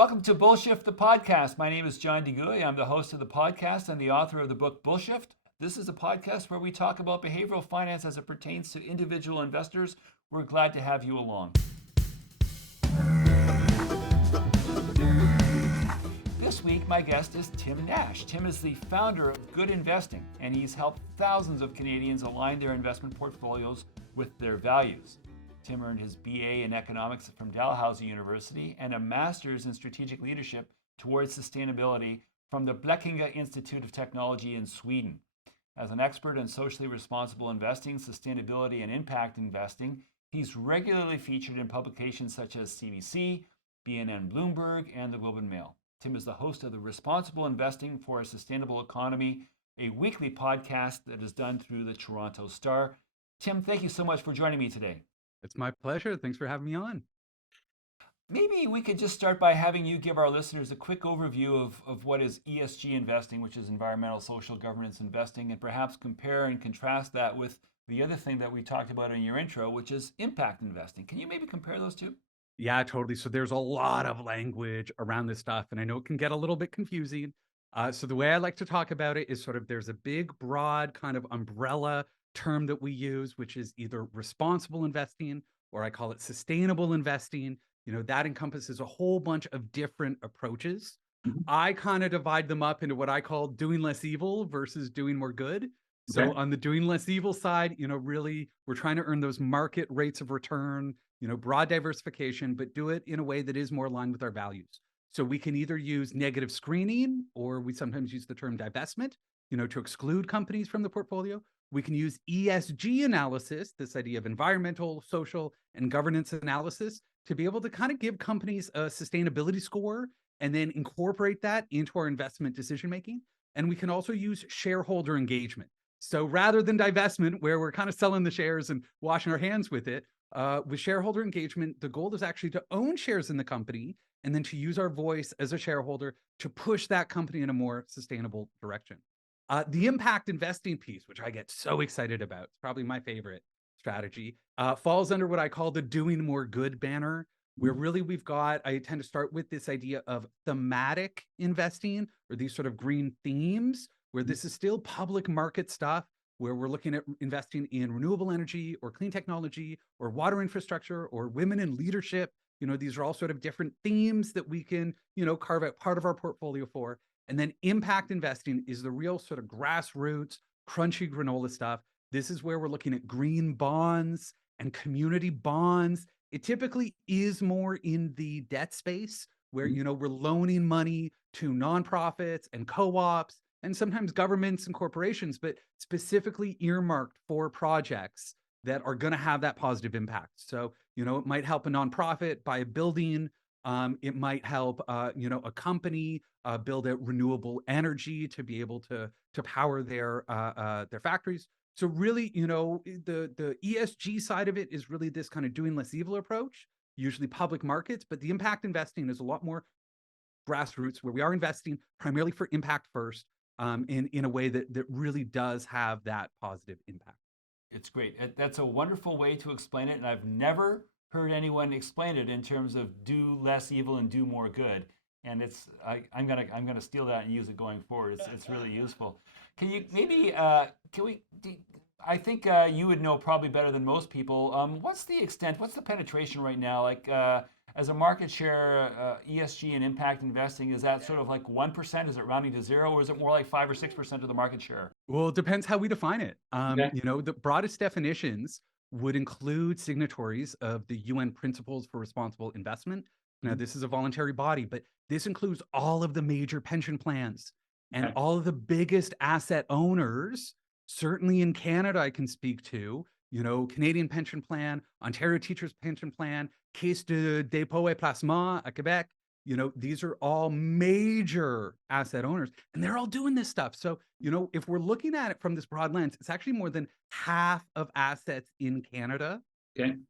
Welcome to Bullshift, the podcast. My name is John DeGuy. I'm the host of the podcast and the author of the book Bullshift. This is a podcast where we talk about behavioral finance as it pertains to individual investors. We're glad to have you along. This week, my guest is Tim Nash. Tim is the founder of Good Investing, and he's helped thousands of Canadians align their investment portfolios with their values. Tim earned his BA in economics from Dalhousie University and a master's in strategic leadership towards sustainability from the Blekinge Institute of Technology in Sweden. As an expert in socially responsible investing, sustainability, and impact investing, he's regularly featured in publications such as CBC, BNN Bloomberg, and the Globe and Mail. Tim is the host of the Responsible Investing for a Sustainable Economy, a weekly podcast that is done through the Toronto Star. Tim, thank you so much for joining me today. It's my pleasure. Thanks for having me on. Maybe we could just start by having you give our listeners a quick overview of what is ESG investing, which is environmental, social, governance investing, and perhaps compare and contrast that with the other thing that we talked about in your intro, which is impact investing. Can you maybe compare those two? Yeah, totally. So there's a lot of language around this stuff, and I know it can get a little bit confusing. So the way I like to talk about it is sort of there's a big, broad kind of umbrella term that we use, which is either responsible investing or I call it sustainable investing. You know, that encompasses a whole bunch of different approaches. I kind of divide them up into what I call doing less evil versus doing more good. So on the doing less evil side, you know, really we're trying to earn those market rates of return, you know, broad diversification, but do it in a way that is more aligned with our values. So we can either use negative screening, or we sometimes use the term divestment, you know, to exclude companies from the portfolio. We can use ESG analysis, this idea of environmental, social, and governance analysis, to be able to kind of give companies a sustainability score and then incorporate that into our investment decision-making. And we can also use shareholder engagement. So rather than divestment, where we're kind of selling the shares and washing our hands with it, with shareholder engagement, the goal is actually to own shares in the company and then to use our voice as a shareholder to push that company in a more sustainable direction. The impact investing piece, which I get so excited about, it's probably my favorite strategy, falls under what I call the doing more good banner, where really I tend to start with this idea of thematic investing, or these sort of green themes, where this is still public market stuff, where we're looking at investing in renewable energy or clean technology or water infrastructure or women in leadership. You know, these are all sort of different themes that we can, you know, carve out part of our portfolio for. And then impact investing is the real sort of grassroots, crunchy granola stuff. This is where we're looking at green bonds and community bonds. It typically is more in the debt space where, you know, we're loaning money to nonprofits and co-ops and sometimes governments and corporations, but specifically earmarked for projects that are going to have that positive impact. So, you know, it might help a nonprofit buy a building. It might help, you know, a company build out renewable energy to be able to power their factories. So really, you know, the ESG side of it is really this kind of doing less evil approach, usually public markets, but the impact investing is a lot more grassroots, where we are investing primarily for impact first, in a way that really does have that positive impact. It's great. That's a wonderful way to explain it, and I've never heard anyone explain it in terms of do less evil and do more good. And I'm gonna steal that and use it going forward. It's really useful. Can you maybe I think you would know probably better than most people. What's the penetration right now? Like as a market share, ESG and impact investing, is that sort of like 1%? Is it rounding to zero, or is it more like 5 or 6% of the market share? Well, it depends how we define it. You know, the broadest definitions would include signatories of the UN Principles for Responsible Investment. Now, this is a voluntary body, but this includes all of the major pension plans and all of the biggest asset owners. Certainly in Canada, I can speak to, you know, Canadian Pension Plan, Ontario Teachers Pension Plan, Caisse de dépôt et placement à Quebec. You know, these are all major asset owners, and they're all doing this stuff. So, you know, if we're looking at it from this broad lens, it's actually more than half of assets in Canada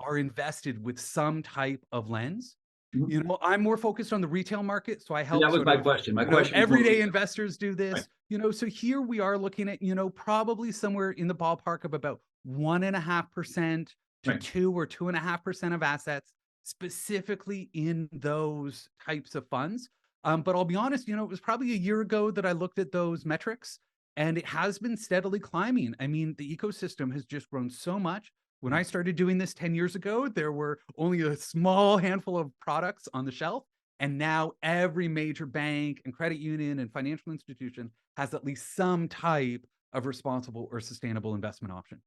are invested with some type of lens. You know, I'm more focused on the retail market, so I help. That was my question. My question. Everyday investors do this, you know. So here we are looking at, you know, probably somewhere in the ballpark of about 1.5% to 2 or 2.5% of assets specifically in those types of funds. But I'll be honest, it was probably a year ago that I looked at those metrics, and it has been steadily climbing. I mean, the ecosystem has just grown so much. When I started doing this 10 years ago, there were only a small handful of products on the shelf. And now every major bank and credit union and financial institution has at least some type of responsible or sustainable investment option.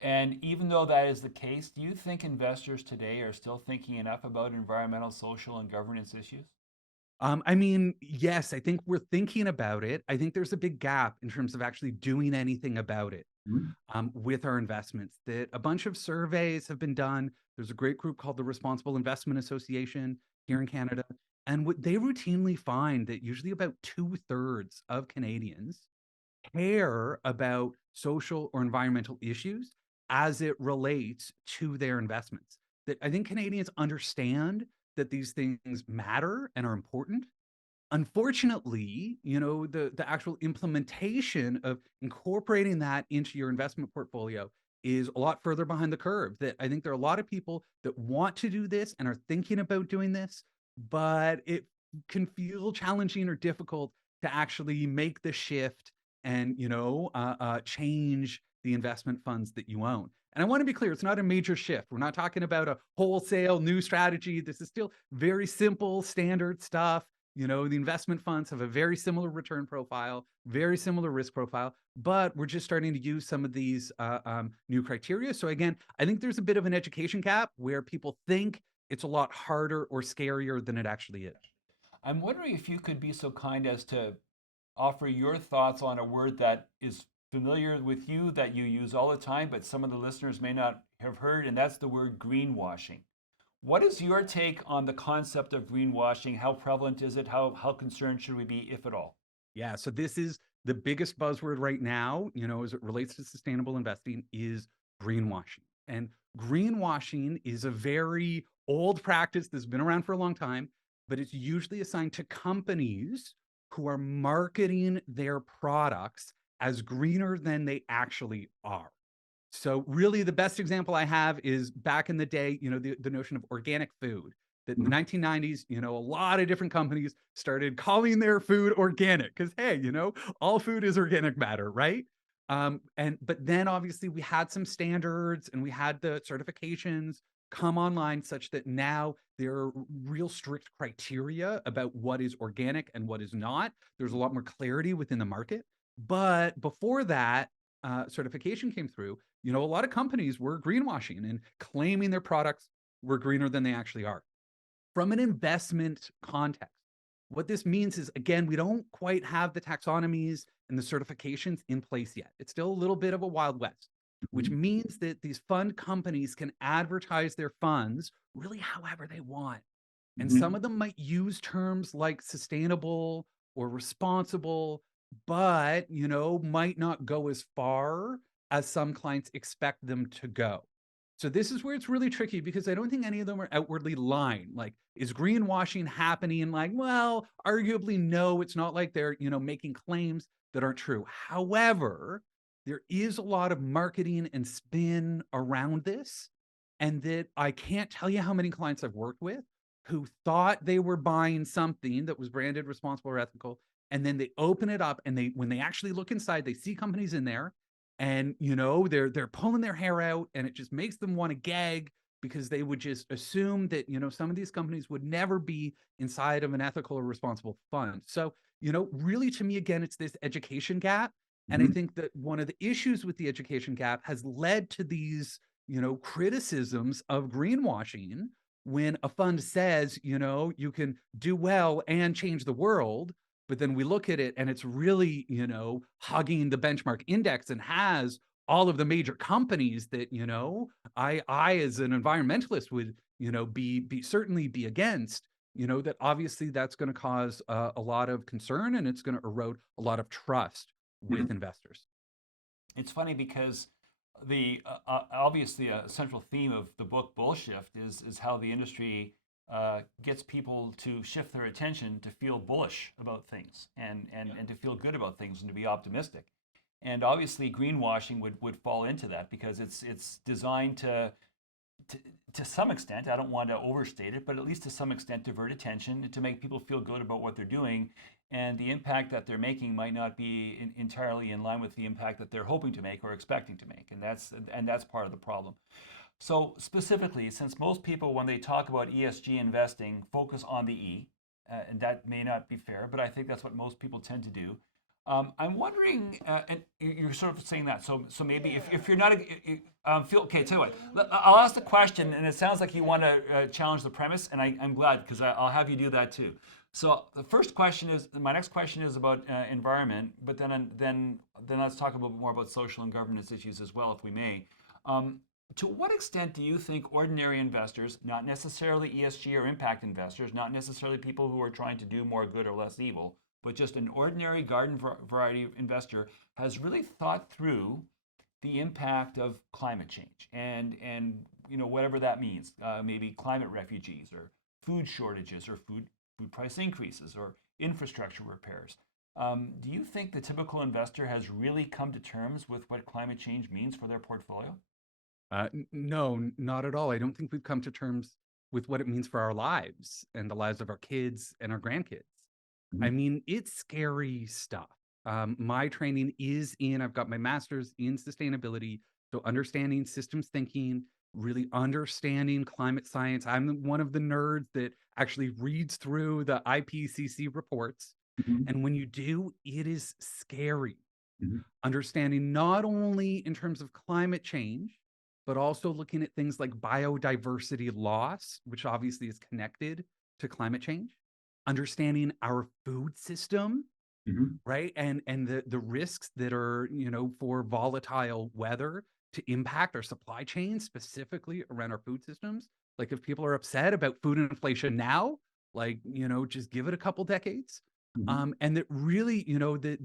And even though that is the case, do you think investors today are still thinking enough about environmental, social, and governance issues? I mean, yes, I think we're thinking about it. I think there's a big gap in terms of actually doing anything about it with our investments. That a bunch of surveys have been done. There's a great group called the Responsible Investment Association here in Canada. And what they routinely find that usually about 2/3 of Canadians care about social or environmental issues as it relates to their investments. That I think Canadians understand that these things matter and are important. Unfortunately, the actual implementation of incorporating that into your investment portfolio is a lot further behind the curve. That I think there are a lot of people that want to do this and are thinking about doing this, but it can feel challenging or difficult to actually make the shift and change the investment funds that you own. And I want to be clear, it's not a major shift. We're not talking about a wholesale new strategy. This is still very simple, standard stuff. The investment funds have a very similar return profile, very similar risk profile, but we're just starting to use some of these new criteria. So again, I think there's a bit of an education gap where people think it's a lot harder or scarier than it actually is. I'm wondering if you could be so kind as to offer your thoughts on a word that is familiar with you, that you use all the time, but some of the listeners may not have heard, and that's the word greenwashing. What is your take on the concept of greenwashing? How prevalent is it? How concerned should we be, if at all? Yeah, so this is the biggest buzzword right now, as it relates to sustainable investing is greenwashing. And greenwashing is a very old practice that's been around for a long time, but it's usually assigned to companies who are marketing their products as greener than they actually are. So really the best example I have is back in the day, the notion of organic food. That in the 1990s, a lot of different companies started calling their food organic because, hey, all food is organic matter, right? But then obviously we had some standards and we had the certifications come online such that now there are real strict criteria about what is organic and what is not. There's a lot more clarity within the market. But before that certification came through, a lot of companies were greenwashing and claiming their products were greener than they actually are. From an investment context, what this means is, again, we don't quite have the taxonomies and the certifications in place yet. It's still a little bit of a Wild West, which means that these fund companies can advertise their funds really however they want. And some of them might use terms like sustainable or responsible, but, might not go as far as some clients expect them to go. So this is where it's really tricky because I don't think any of them are outwardly lying. Like, is greenwashing happening? Like, well, arguably, no, it's not like they're, making claims that aren't true. However, there is a lot of marketing and spin around this. And that I can't tell you how many clients I've worked with who thought they were buying something that was branded responsible or ethical. And then they open it up and when they actually look inside, they see companies in there and they're pulling their hair out and it just makes them want to gag because they would just assume that some of these companies would never be inside of an ethical or responsible fund. So really, to me, again, it's this education gap. And I think that one of the issues with the education gap has led to these criticisms of greenwashing when a fund says you can do well and change the world. But then we look at it and it's really, hugging the benchmark index and has all of the major companies that, I as an environmentalist would, be certainly be against, that obviously that's going to cause a lot of concern and it's going to erode a lot of trust with investors. It's funny because the obviously a central theme of the book Bullshift is how the industry gets people to shift their attention to feel bullish about things and to feel good about things and to be optimistic. And obviously greenwashing would fall into that because it's designed to to some extent, I don't want to overstate it, but at least to some extent divert attention to make people feel good about what they're doing. And the impact that they're making might not be entirely in line with the impact that they're hoping to make or expecting to make. And that's part of the problem. So specifically, since most people, when they talk about ESG investing, focus on the E, and that may not be fair, but I think that's what most people tend to do. I'm wondering, and you're sort of saying that. So maybe if you're not, feel okay. Tell you what, I'll ask the question, and it sounds like you want to challenge the premise, and I'm glad because I'll have you do that too. So the first question is, my next question is about environment, but then let's talk a little bit more about social and governance issues as well, if we may. To what extent do you think ordinary investors, not necessarily ESG or impact investors, not necessarily people who are trying to do more good or less evil, but just an ordinary garden variety investor, has really thought through the impact of climate change and whatever that means, maybe climate refugees or food shortages or food price increases or infrastructure repairs? Do you think the typical investor has really come to terms with what climate change means for their portfolio? No, not at all. I don't think we've come to terms with what it means for our lives and the lives of our kids and our grandkids. I Mhm. mean, it's scary stuff. My training is I've got my master's in sustainability. So understanding systems thinking, really understanding climate science. I'm one of the nerds that actually reads through the IPCC reports. Mhm. And when you do, it is scary. Mhm. Understanding not only in terms of climate change, but also looking at things like biodiversity loss, which obviously is connected to climate change, understanding our food system, Mhm. right? And the risks that are, for volatile weather to impact our supply chain, specifically around our food systems. Like if people are upset about food inflation now, like, just give it a couple decades. Mhm. And that really, that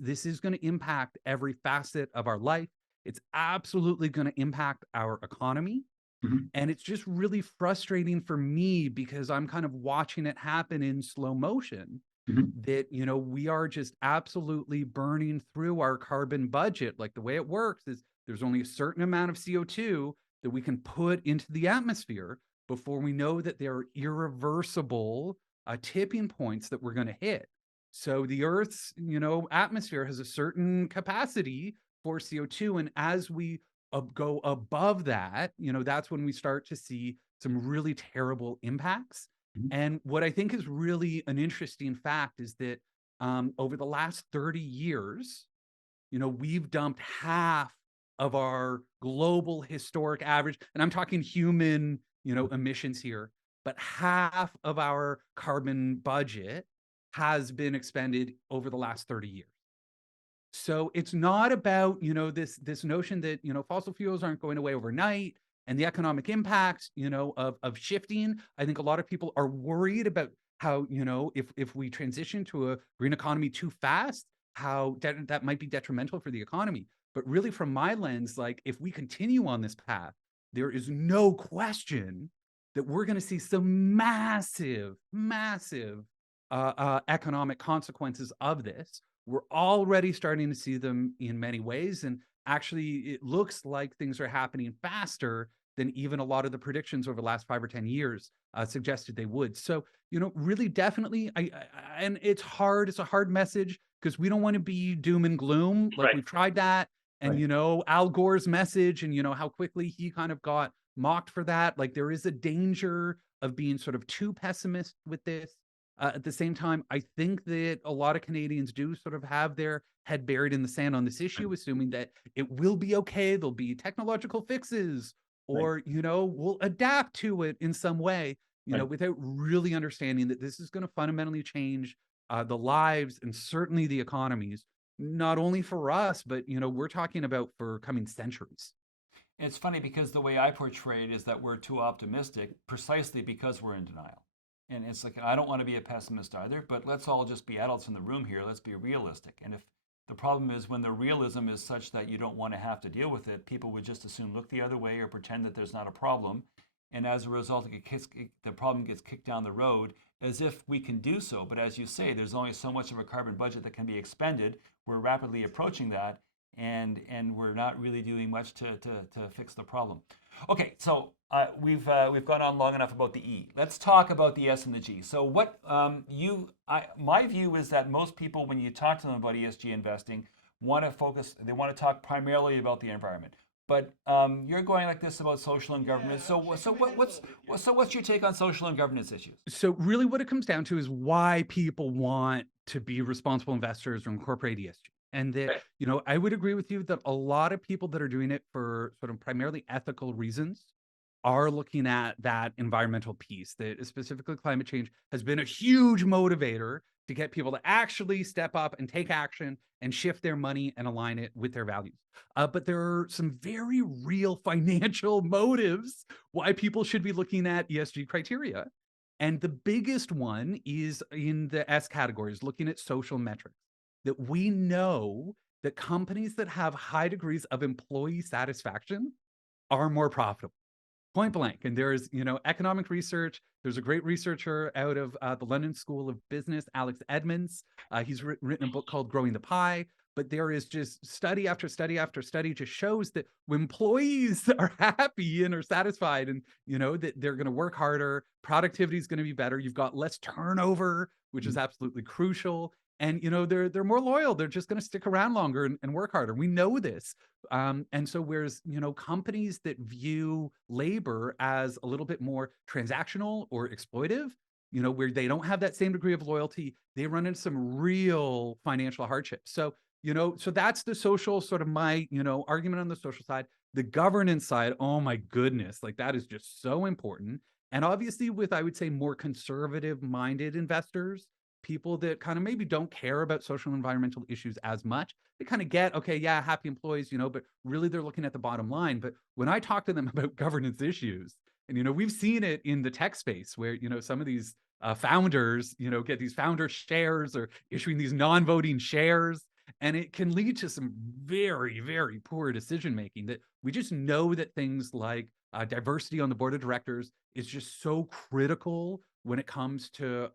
this is going to impact every facet of our life. It's absolutely going to impact our economy. Mhm. And it's just really frustrating for me because I'm kind of watching it happen in slow motion Mhm. that, we are just absolutely burning through our carbon budget. Like the way it works is there's only a certain amount of CO2 that we can put into the atmosphere before we know that there are irreversible tipping points that we're going to hit. So the Earth's, atmosphere has a certain capacity for CO2. And as we go above that, that's when we start to see some really terrible impacts. Mhm. And what I think is really an interesting fact is that over the last 30 years, we've dumped half of our global historic average, and I'm talking human, emissions here, but half of our carbon budget has been expended over the last 30 years. So it's not about, this notion that, fossil fuels aren't going away overnight and the economic impacts, of shifting. I think a lot of people are worried about how, if we transition to a green economy too fast, how that might be detrimental for the economy. But really from my lens, like if we continue on this path, there is no question that we're going to see some massive economic consequences of this. We're already starting to see them in many ways. And actually, it looks like things are happening faster than even a lot of the predictions over the last 5 or 10 years suggested they would. So, really definitely, and it's hard. It's a hard message because we don't want to be doom and gloom. Like Right. we've tried that. And, Right. Al Gore's message and, how quickly he kind of got mocked for that. Like there is a danger of being sort of too pessimist with this. At the same time, I think that a lot of Canadians do sort of have their head buried in the sand on this Right. issue, assuming that it will be okay. There'll be technological fixes, Right. or, we'll adapt to it in some way, Right. without really understanding that this is going to fundamentally change the lives and certainly the economies, not only for us, but, we're talking about for coming centuries. It's funny because the way I portray it is that we're too optimistic precisely because we're in denial. And it's like, I don't want to be a pessimist either, but let's all just be adults in the room here. Let's be realistic. And if the problem is when the realism is such that you don't want to have to deal with it, people would just as soon look the other way or pretend that there's not a problem. And as a result, the problem gets kicked down the road as if we can do so. But as you say, there's only so much of a carbon budget that can be expended. We're rapidly approaching that, and we're not really doing much to fix the problem. Okay, so we've gone on long enough about the E. Let's talk about the S and the G. So what my view is that most people, when you talk to them about ESG investing, want to focus. They want to talk primarily about the environment. But you're going like this about social and governance. What's your take on social and governance issues? So really what it comes down to is why people want to be responsible investors or incorporate ESG. And that, Right. I would agree with you that a lot of people that are doing it for sort of primarily ethical reasons are looking at that environmental piece, that specifically climate change has been a huge motivator to get people to actually step up and take action and shift their money and align it with their values. But there are some very real financial motives why people should be looking at ESG criteria. And the biggest one is in the S categories, looking at social metrics. That we know that companies that have high degrees of employee satisfaction are more profitable. Point blank. And there's, economic research. There's a great researcher out of the London School of Business, Alex Edmonds. He's written a book called Growing the Pie. But there is just study after study after study just shows that when employees are happy and are satisfied and, that they're going to work harder, productivity is going to be better. You've got less turnover, which is absolutely crucial. And, they're more loyal. They're just going to stick around longer and work harder. We know this. And so whereas, companies that view labor as a little bit more transactional or exploitive, where they don't have that same degree of loyalty, they run into some real financial hardship. So that's the social sort of my, argument on the social side. The governance side, oh my goodness, like that is just so important. And obviously with, I would say, more conservative minded investors, people that kind of maybe don't care about social and environmental issues as much, they kind of get, okay, yeah, happy employees, but really they're looking at the bottom line. But when I talk to them about governance issues, and, we've seen it in the tech space where, some of these founders, get these founder shares or issuing these non-voting shares. And it can lead to some very, very poor decision making that we just know that things like diversity on the board of directors is just so critical when it comes to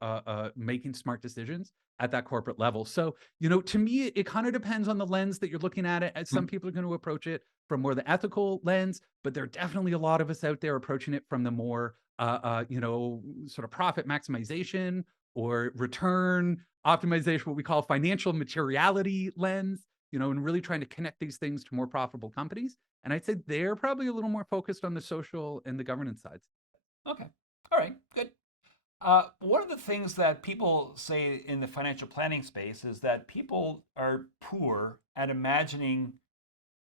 making smart decisions at that corporate level. So, to me, it kind of depends on the lens that you're looking at it. As some people are going to approach it from more the ethical lens, but there are definitely a lot of us out there approaching it from the more, sort of profit maximization or return optimization, what we call financial materiality lens, and really trying to connect these things to more profitable companies. And I'd say they're probably a little more focused on the social and the governance sides. Okay. All right. Good. One of the things that people say in the financial planning space is that people are poor at imagining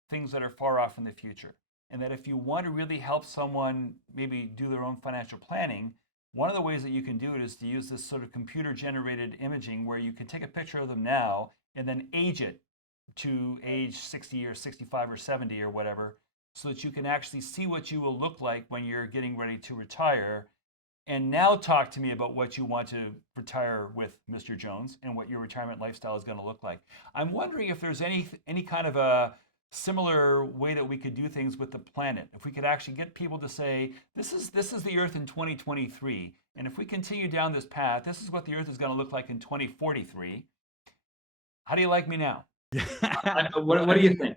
things that are far off in the future. And that if you want to really help someone maybe do their own financial planning, one of the ways that you can do it is to use this sort of computer generated imaging where you can take a picture of them now and then age it to age 60 or 65 or 70 or whatever, so that you can actually see what you will look like when you're getting ready to retire. And now talk to me about what you want to retire with, Mr. Jones, and what your retirement lifestyle is going to look like. I'm wondering if there's any kind of a similar way that we could do things with the planet. If we could actually get people to say, this is the Earth in 2023, and if we continue down this path, this is what the Earth is going to look like in 2043. How do you like me now? Well, What I do you mean, think?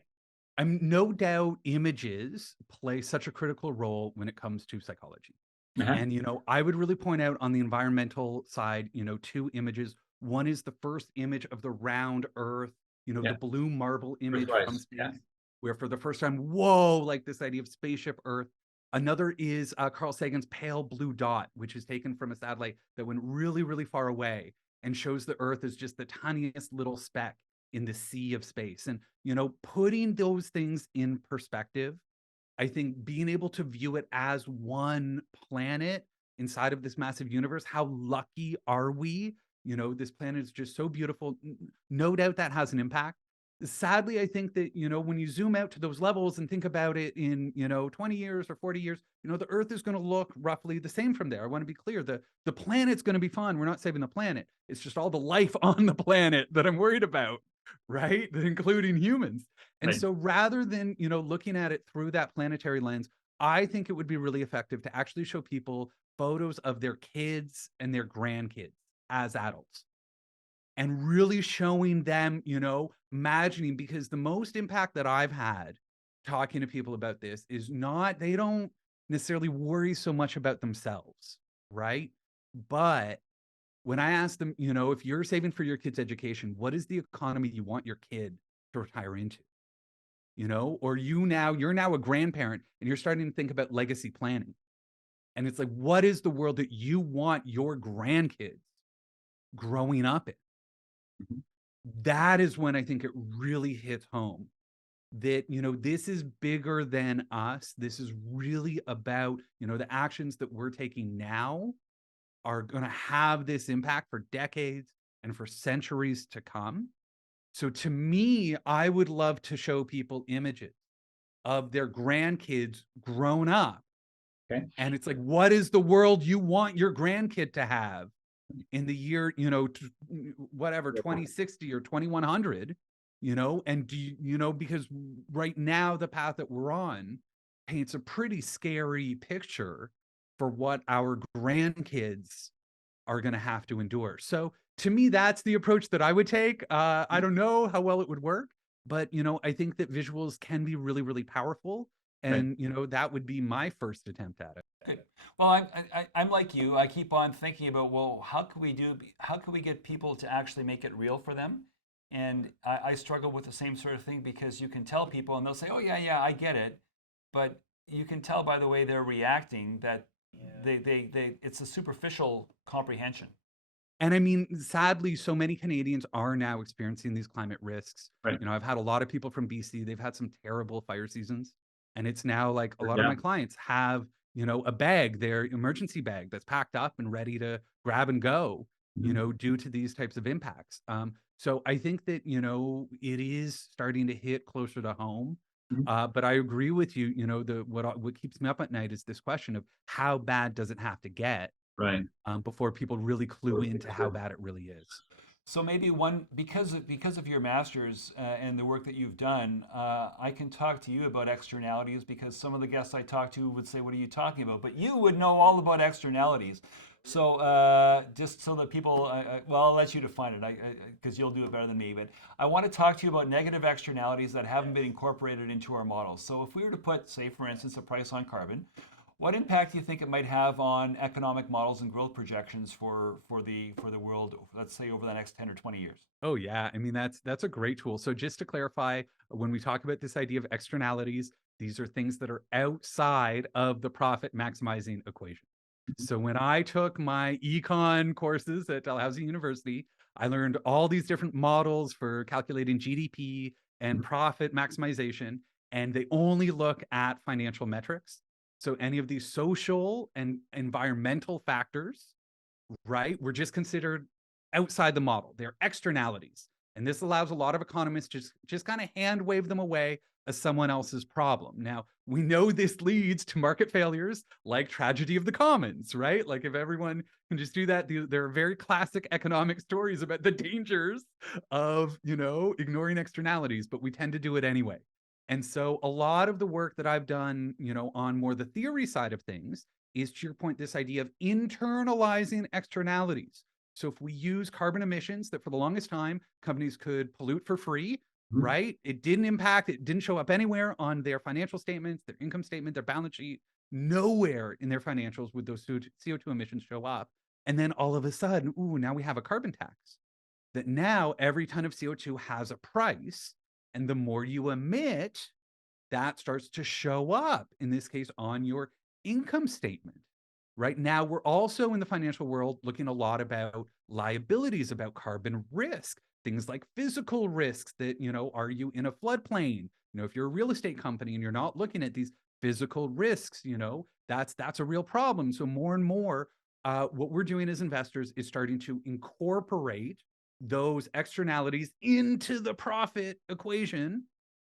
I'm no doubt images play such a critical role when it comes to psychology. Uh-huh. And, I would really point out on the environmental side, two images. One is the first image of the round Earth, the Yeah. blue marble image from Earthrise. Yeah. space, where for the first time, whoa, like this idea of spaceship Earth. Another is Carl Sagan's pale blue dot, which is taken from a satellite that went really, really far away and shows the Earth as just the tiniest little speck in the sea of space. And, putting those things in perspective, I think being able to view it as one planet inside of this massive universe, how lucky are we? This planet is just so beautiful. No doubt that has an impact. Sadly, I think that, when you zoom out to those levels and think about it in, 20 years or 40 years, the Earth is going to look roughly the same from there. I want to be clear. The planet's going to be fine. We're not saving the planet. It's just all the life on the planet that I'm worried about, right? Including humans. And Right. so rather than, looking at it through that planetary lens, I think it would be really effective to actually show people photos of their kids and their grandkids as adults and really showing them, imagining, because the most impact that I've had talking to people about this is not, they don't necessarily worry so much about themselves, right? But when I ask them, if you're saving for your kid's education, what is the economy you want your kid to retire into? Or you're now a grandparent and you're starting to think about legacy planning. And it's like, what is the world that you want your grandkids growing up in? Mhm. That is when I think it really hits home that, this is bigger than us. This is really about, the actions that we're taking now are going to have this impact for decades and for centuries to come. So to me, I would love to show people images of their grandkids grown up. Okay. And it's like, what is the world you want your grandkid to have in the year, whatever, 2060 or 2100, and because right now the path that we're on paints a pretty scary picture for what our grandkids are going to have to endure. So to me, that's the approach that I would take. I don't know how well it would work, but I think that visuals can be really, really powerful. Right. And that would be my first attempt at it. Good. Well, I'm like you. I keep on thinking about, well, how can we get people to actually make it real for them? And I struggle with the same sort of thing because you can tell people and they'll say, oh, yeah, yeah, I get it. But you can tell by the way they're reacting that it's a superficial comprehension. And I mean, sadly, so many Canadians are now experiencing these climate risks. Right. I've had a lot of people from BC, they've had some terrible fire seasons. And it's now like a lot of Yeah. my clients have, a bag, their emergency bag that's packed up and ready to grab and go, due to these types of impacts. So I think that, it is starting to hit closer to home. Mhm. But I agree with you, what keeps me up at night is this question of how bad does it have to get Right. before people really clue into how bad it really is. So maybe one because of your masters and the work that you've done, I can talk to you about externalities because some of the guests I talk to would say, "What are you talking about?" But you would know all about externalities. So just so that people, well, I'll let you define it because you'll do it better than me. But I want to talk to you about negative externalities that haven't been incorporated into our models. So if we were to put, say, for instance, a price on carbon, what impact do you think it might have on economic models and growth projections for the world, let's say over the next 10 or 20 years? Oh yeah, I mean that's a great tool. So just to clarify, when we talk about this idea of externalities, these are things that are outside of the profit maximizing equation. So when I took my econ courses at Dalhousie University, I learned all these different models for calculating GDP and profit maximization, and they only look at financial metrics. So any of these social and environmental factors, right, were just considered outside the model. They're externalities. And this allows a lot of economists just kind of hand wave them away as someone else's problem. Now, we know this leads to market failures like tragedy of the commons, right? Like if everyone can just do that, there are very classic economic stories about the dangers of, ignoring externalities, but we tend to do it anyway. And so a lot of the work that I've done, on more the theory side of things is, to your point, this idea of internalizing externalities. So if we use carbon emissions that for the longest time, companies could pollute for free, Mhm. right? It didn't impact, it didn't show up anywhere on their financial statements, their income statement, their balance sheet. Nowhere in their financials would those CO2 emissions show up. And then all of a sudden, ooh, now we have a carbon tax that now every ton of CO2 has a price. And the more you emit, that starts to show up, in this case, on your income statement. Right now, we're also in the financial world looking a lot about liabilities, about carbon risk, things like physical risks that, are you in a floodplain? If you're a real estate company and you're not looking at these physical risks, that's a real problem. So more and more, what we're doing as investors is starting to incorporate those externalities into the profit equation,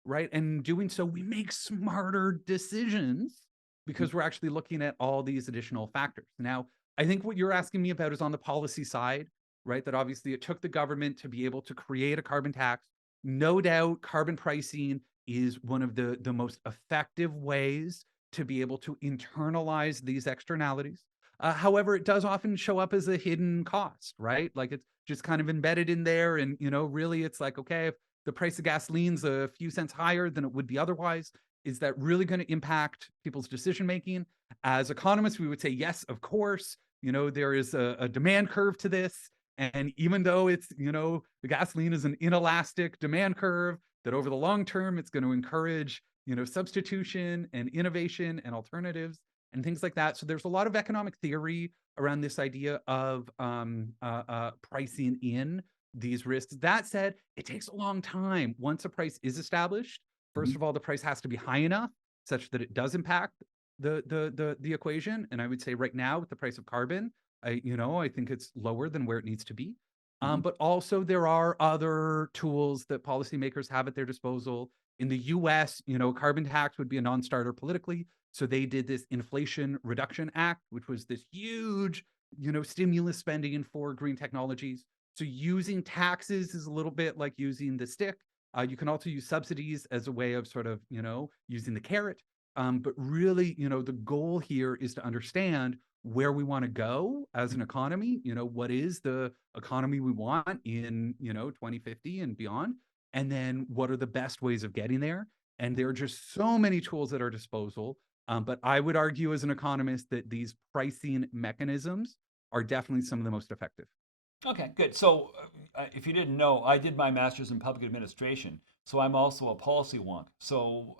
right? And doing so, we make smarter decisions because we're actually looking at all these additional factors. Now, I think what you're asking me about is on the policy side, right? That obviously it took the government to be able to create a carbon tax. No doubt carbon pricing is one of the most effective ways to be able to internalize these externalities. However, it does often show up as a hidden cost, right? Like it's just kind of embedded in there. And, really it's like, okay, if the price of gasoline's a few cents higher than it would be otherwise, Is that really going to impact people's decision making? As economists, we would say, yes, of course. There is a demand curve to this. And even though it's, the gasoline is an inelastic demand curve, that over the long term, it's going to encourage, substitution and innovation and alternatives and things like that. So there's a lot of economic theory around this idea of pricing in these risks. That said, it takes a long time. Once a price is established, first Mhm. of all, the price has to be high enough such that it does impact the equation. And I would say right now with the price of carbon, I think it's lower than where it needs to be. Mhm. But also there are other tools that policymakers have at their disposal. In the US, carbon tax would be a non-starter politically. So they did this Inflation Reduction Act, which was this huge, stimulus spending for green technologies. So using taxes is a little bit like using the stick. You can also use subsidies as a way of sort of, using the carrot. But really, the goal here is to understand where we want to go as an economy. What is the economy we want in, 2050 and beyond? And then what are the best ways of getting there? And there are just so many tools at our disposal. But I would argue as an economist that these pricing mechanisms are definitely some of the most effective. Okay, good. So, if you didn't know, I did my master's in public administration, so I'm also a policy wonk. So,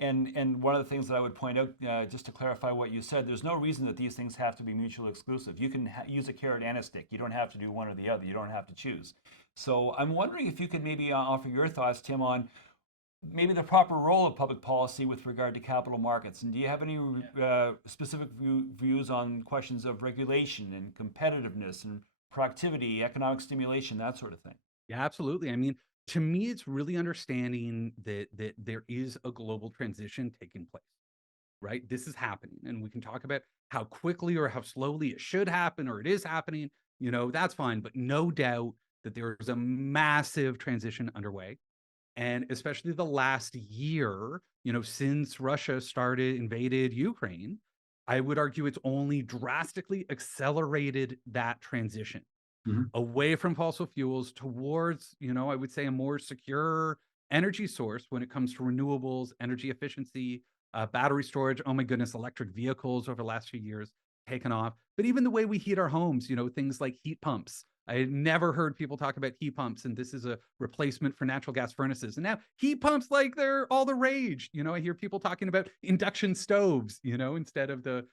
and one of the things that I would point out, just to clarify what you said, there's no reason that these things have to be mutually exclusive. You can use a carrot and a stick. You don't have to do one or the other. You don't have to choose. So, I'm wondering if you could maybe offer your thoughts, Tim, on maybe the proper role of public policy with regard to capital markets. And do you have any specific views on questions of regulation and competitiveness and productivity, economic stimulation, that sort of thing? Yeah, absolutely. I mean, to me, it's really understanding that there is a global transition taking place, right? This is happening, and we can talk about how quickly or how slowly it should happen or it is happening. That's fine, but no doubt that there's a massive transition underway, and especially the last year, since Russia started invaded Ukraine, I would argue it's only drastically accelerated that transition Mhm. away from fossil fuels towards, I would say a more secure energy source when it comes to renewables, energy efficiency, battery storage. Oh my goodness, electric vehicles over the last few years taken off. But even the way we heat our homes, things like heat pumps. I had never heard people talk about heat pumps, and this is a replacement for natural gas furnaces. And now heat pumps, like they're all the rage. I hear people talking about induction stoves, instead of the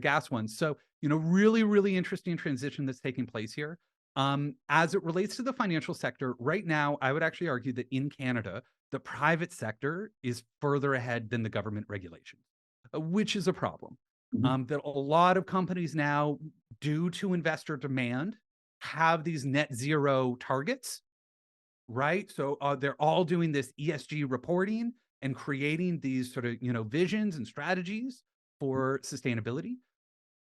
gas ones. So, really, really interesting transition that's taking place here. As it relates to the financial sector, right now, I would actually argue that in Canada, the private sector is further ahead than the government regulations, which is a problem. Mhm. That a lot of companies now, due to investor demand, have these net zero targets, right? So they're all doing this ESG reporting and creating these sort of visions and strategies for sustainability,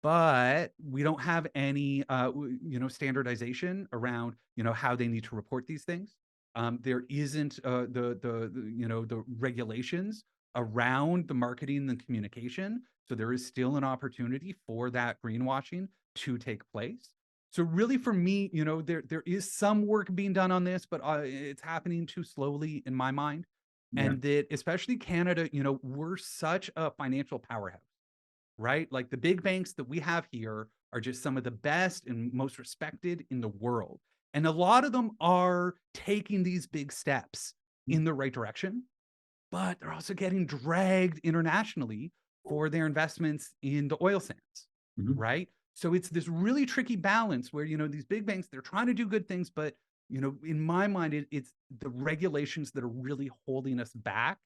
but we don't have any standardization around how they need to report these things. There isn't the regulations around the marketing and communication, so there is still an opportunity for that greenwashing to take place. So really for me, there is some work being done on this, but it's happening too slowly in my mind. Yeah. And that especially Canada, we're such a financial powerhouse, right? Like the big banks that we have here are just some of the best and most respected in the world. And a lot of them are taking these big steps in the right direction, but they're also getting dragged internationally for their investments in the oil sands, Mhm. right? So it's this really tricky balance where, these big banks, they're trying to do good things, but, in my mind, it's the regulations that are really holding us back.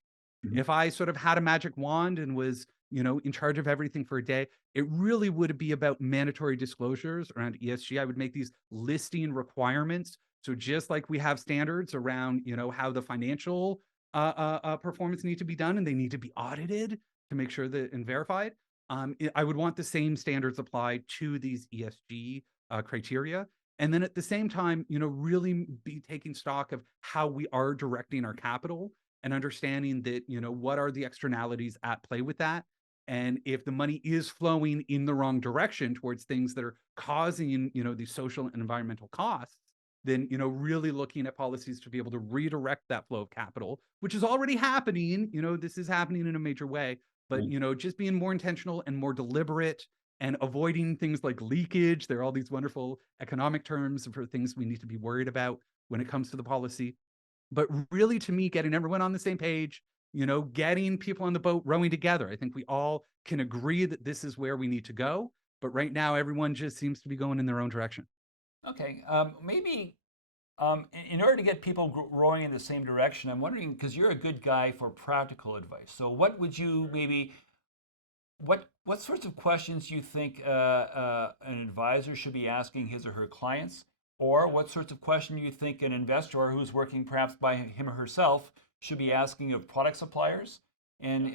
Mhm. If I sort of had a magic wand and was, in charge of everything for a day, it really would be about mandatory disclosures around ESG. I would make these listing requirements. So just like we have standards around, how the financial performance need to be done and they need to be audited to make sure that and verified. I would want the same standards applied to these ESG criteria. And then at the same time, really be taking stock of how we are directing our capital and understanding that, what are the externalities at play with that. And if the money is flowing in the wrong direction towards things that are causing, these social and environmental costs, than, really looking at policies to be able to redirect that flow of capital, which is already happening. This is happening in a major way, but, just being more intentional and more deliberate and avoiding things like leakage. There are all these wonderful economic terms for things we need to be worried about when it comes to the policy. But really, to me, getting everyone on the same page, getting people on the boat rowing together. I think we all can agree that this is where we need to go. But right now, everyone just seems to be going in their own direction. Okay, maybe in order to get people rowing in the same direction, I'm wondering, because you're a good guy for practical advice. So, what would you maybe what sorts of questions do you think an advisor should be asking his or her clients, or what sorts of question you think an investor who's working perhaps by him or herself should be asking of product suppliers, and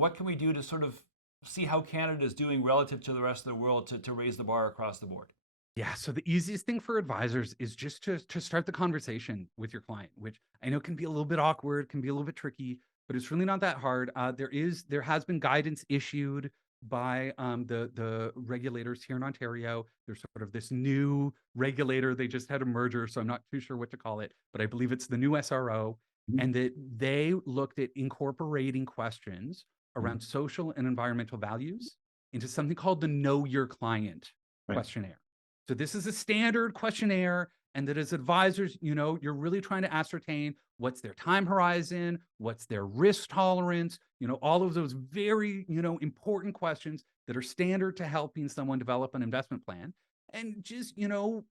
what can we do to sort of see how Canada is doing relative to the rest of the world to raise the bar across the board? Yeah. So the easiest thing for advisors is just to start the conversation with your client, which I know can be a little bit awkward, can be a little bit tricky, but it's really not that hard. There has been guidance issued by the regulators here in Ontario. There's sort of this new regulator. They just had a merger, so I'm not too sure what to call it, but I believe it's the new SRO, and that they looked at incorporating questions around social and environmental values into something called the Know Your Client questionnaire. So this is a standard questionnaire, and that as advisors, you're really trying to ascertain what's their time horizon, what's their risk tolerance, all of those very, important questions that are standard to helping someone develop an investment plan. And just,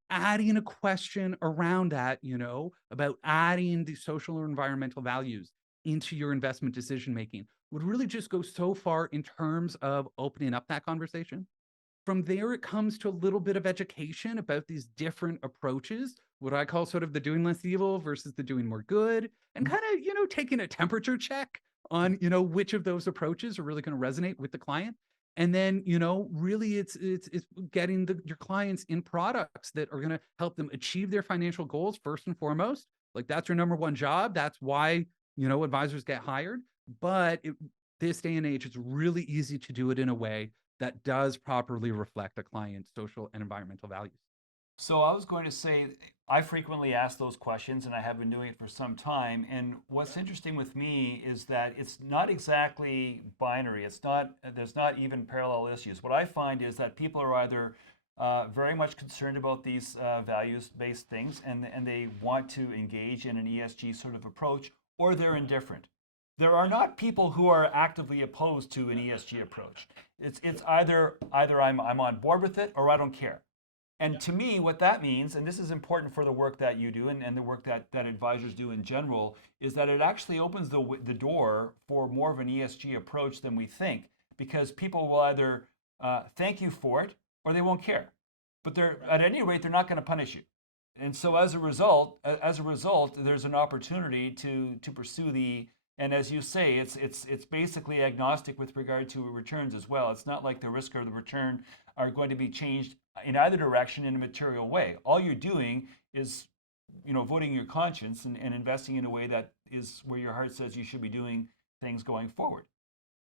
adding a question around that, about adding the social or environmental values into your investment decision making would really just go so far in terms of opening up that conversation. From there, it comes to a little bit of education about these different approaches, what I call sort of the doing less evil versus the doing more good, and kind of, taking a temperature check on, which of those approaches are really going to resonate with the client. And then, really it's getting your clients in products that are going to help them achieve their financial goals first and foremost. Like that's your number one job. That's why, advisors get hired. But this day and age, it's really easy to do it in a way that does properly reflect a client's social and environmental values. So I was going to say, I frequently ask those questions, and I have been doing it for some time. And what's interesting with me is that it's not exactly binary. It's not. There's not even parallel issues. What I find is that people are either very much concerned about these values-based things, and they want to engage in an ESG sort of approach, or they're indifferent. There are not people who are actively opposed to an ESG approach. It's either I'm on board with it or I don't care. And to me, what that means, and this is important for the work that you do and the work that advisors do in general, is that it actually opens the door for more of an ESG approach than we think, because people will either thank you for it or they won't care. But at any rate, they're not going to punish you. And so as a result, there's an opportunity to pursue and as you say, it's basically agnostic with regard to returns as well. It's not like the risk or the return are going to be changed in either direction in a material way. All you're doing is, voting your conscience and investing in a way that is where your heart says you should be doing things going forward.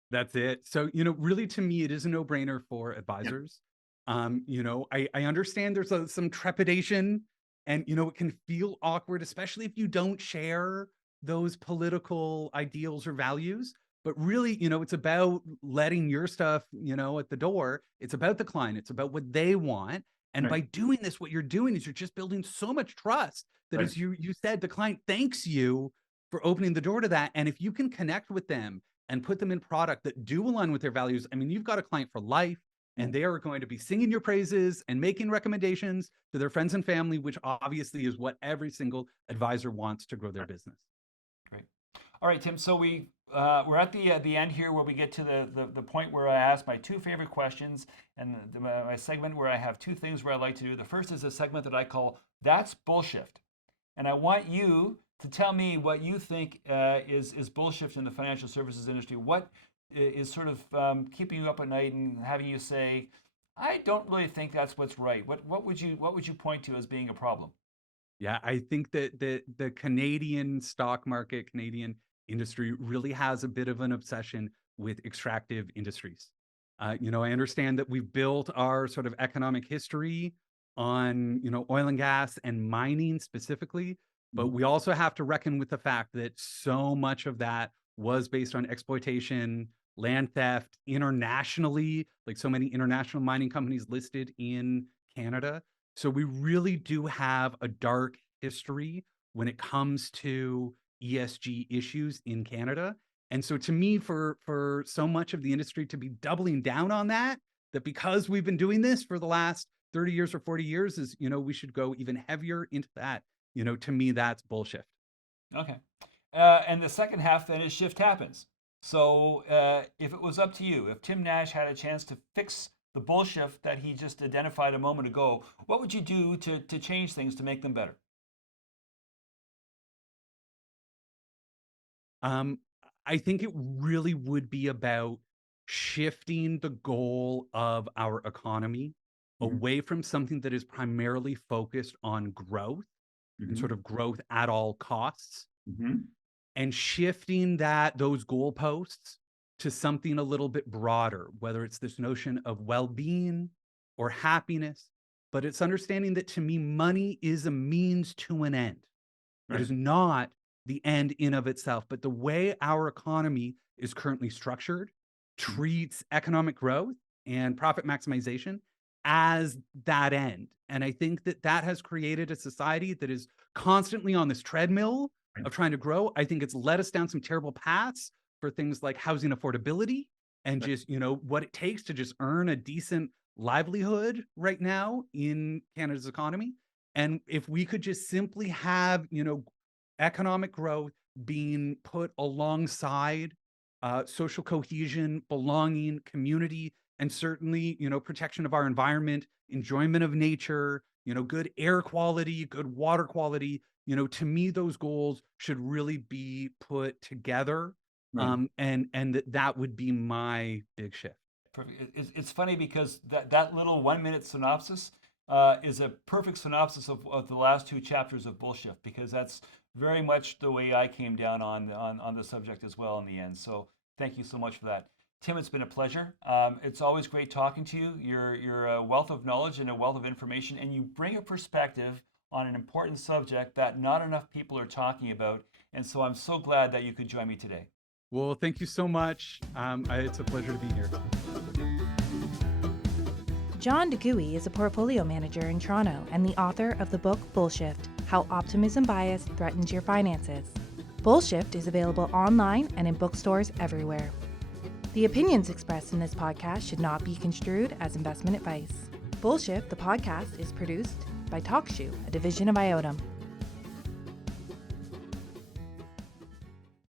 That's it. So, really to me, it is a no-brainer for advisors. I understand there's some trepidation and, it can feel awkward, especially if you don't share those political ideals or values. But really, it's about letting your stuff, at the door. It's about the client. It's about what they want. And by doing this, what you're doing is you're just building so much trust that, as you said, the client thanks you for opening the door to that. And if you can connect with them and put them in product that do align with their values, I mean, you've got a client for life, and they are going to be singing your praises and making recommendations to their friends and family, which obviously is what every single advisor wants to grow their business. Great. All right, Tim. So we're at the end here where we get to the point where I ask my two favorite questions, and my segment where I have two things where I like to do. The first is a segment that I call "That's Bullshit," and I want you to tell me what you think is bullshit in the financial services industry. What is sort of keeping you up at night and having you say, "I don't really think that's what's right." What would you point to as being a problem? Yeah, I think that the Canadian stock market, Canadian industry really has a bit of an obsession with extractive industries. I understand that we've built our sort of economic history on, oil and gas and mining specifically. But Mhm. we also have to reckon with the fact that so much of that was based on exploitation, land theft internationally, like so many international mining companies listed in Canada. So we really do have a dark history when it comes to ESG issues in Canada. And so to me, for so much of the industry to be doubling down on that because we've been doing this for the last 30 years or 40 years is, we should go even heavier into that. To me, that's bullshit. Okay. And the second half then is shift happens. So if it was up to you, if Tim Nash had a chance to fix the bullshit that he just identified a moment ago, what would you do to change things to make them better? Um, I think it really would be about shifting the goal of our economy Mhm. away from something that is primarily focused on growth and Mhm. sort of growth at all costs, Mhm. and shifting those goalposts to something a little bit broader, whether it's this notion of well-being or happiness. But it's understanding that to me, money is a means to an end. It Right. is not the end in of itself, but the way our economy is currently structured Mhm. treats economic growth and profit maximization as that end. And I think that has created a society that is constantly on this treadmill Right. of trying to grow. I think it's led us down some terrible paths for things like housing affordability and Right. just, what it takes to just earn a decent livelihood right now in Canada's economy. And if we could just simply have, economic growth being put alongside social cohesion, belonging, community, and certainly, protection of our environment, enjoyment of nature, good air quality, good water quality. To me, those goals should really be put together. Right. And that would be my big shift. Perfect. It's funny because that little 1 minute synopsis is a perfect synopsis of the last two chapters of Bullshit, because that's very much the way I came down on the subject as well in the end. So thank you so much for that. Tim, it's been a pleasure. It's always great talking to you. You're a wealth of knowledge and a wealth of information, and you bring a perspective on an important subject that not enough people are talking about. And so I'm so glad that you could join me today. Well, thank you so much. It's a pleasure to be here. John DeGooey is a portfolio manager in Toronto and the author of the book Bullshift: How Optimism Bias Threatens Your Finances. Bullshift is available online and in bookstores everywhere. The opinions expressed in this podcast should not be construed as investment advice. Bullshift, the podcast, is produced by TalkShoe, a division of IOTM.